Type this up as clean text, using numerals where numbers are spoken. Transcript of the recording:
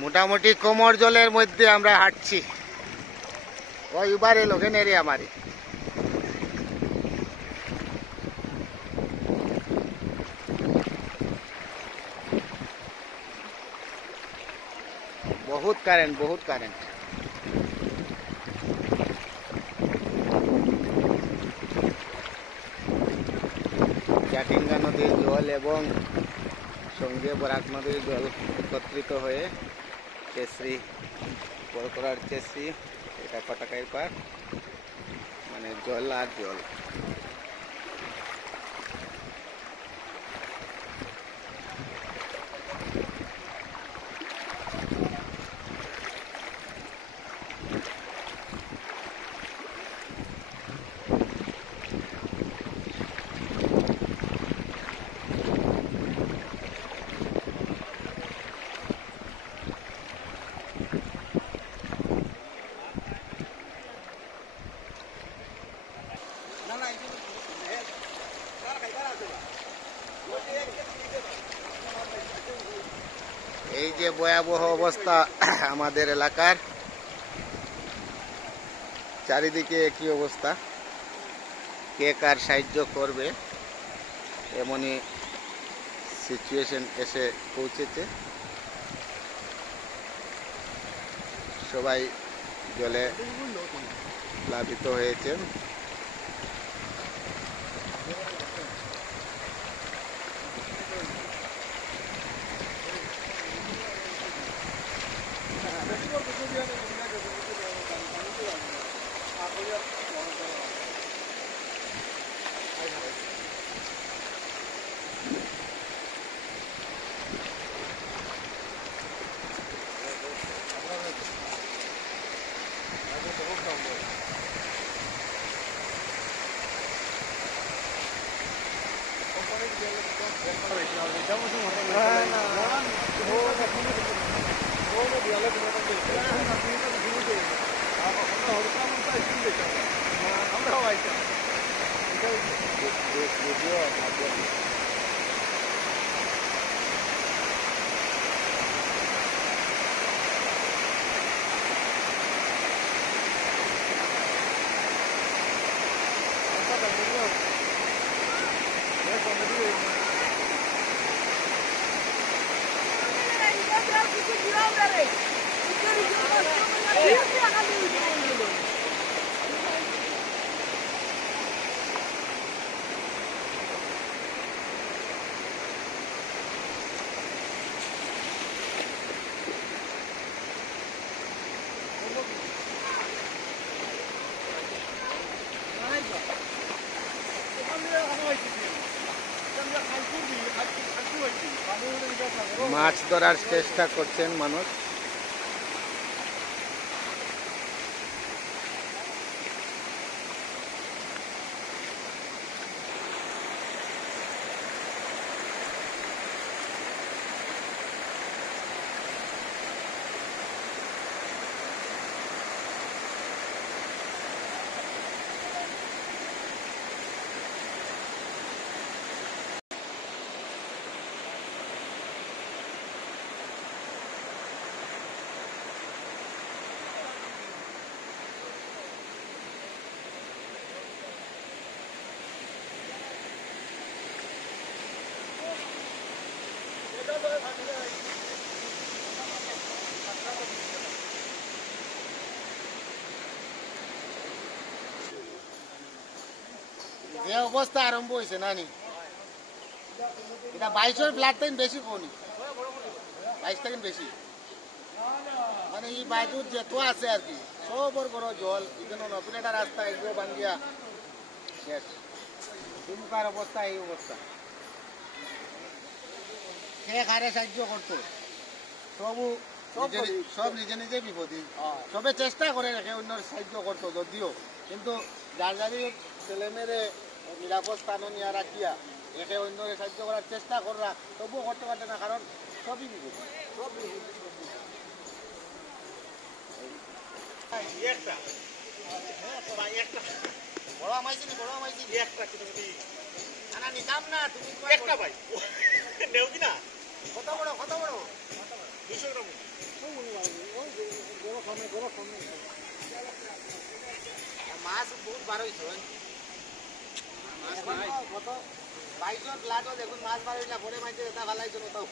মোটামুটি কোমর জলের মধ্যে আমরা হাঁটছি। ওই উবারে লোকেন এরিয়া আমারে বহুত কারেন্ট, বহুত কারেন্ট। জাটিঙ্গা নদীর জল এবং সঙ্গে বরাক নদীর জল একত্রিত হয়ে চেশ্রী বরকরার চেশ্রী, এটা কটাকাই পার, মানে জল আর জল। এই যে ভয়াবহ অবস্থা আমাদের এলাকার, চারিদিকে একই অবস্থা। কে কার সাহায্য করবে এমনই সিচুয়েশন এসে পৌঁছেছে। সবাই জলে প্লাবিত হয়েছেন। মাছ ধরার চেষ্টা করছেন মানুষ। যে অবস্থা আরম্ভ হয়েছে নানি, এটা 22-এর ফ্ল্যাট থেকে বেশি কোনি, 22 থেকে বেশি, মানে এই বাজুর যেত আছে আর কি সব বড় জল। এখানে নতুন একটা রাস্তা এগুলো ভাঙ্গিয়া শেষ। দুমকার অবস্থা এই অবস্থা। কে কারে সাহায্য করতো, সব নিজে নিজে বিপদী। সবে চেষ্টা করে রেখে অন্য সাহায্য করতো যদিও, কিন্তু যার যারি ছেলে মেয়েরে নিরাপদ স্থানে নিয়ে রাখিয়া একে অন্য সাহায্য করার চেষ্টা করা, তবুও করতে পারছে না, কারণ সবই বিপদ। বড় আমাইছি একটা না নিতাম না, তুমি একটা ভাই নেও কি না? কত বড় 200 গ্রাম মাছ বহুত বার হয়েছে কত 22 ফ্ল্যাট দেখুন মাছ বার হইলা পরে মাঝে এটা ভালাইছিল তাও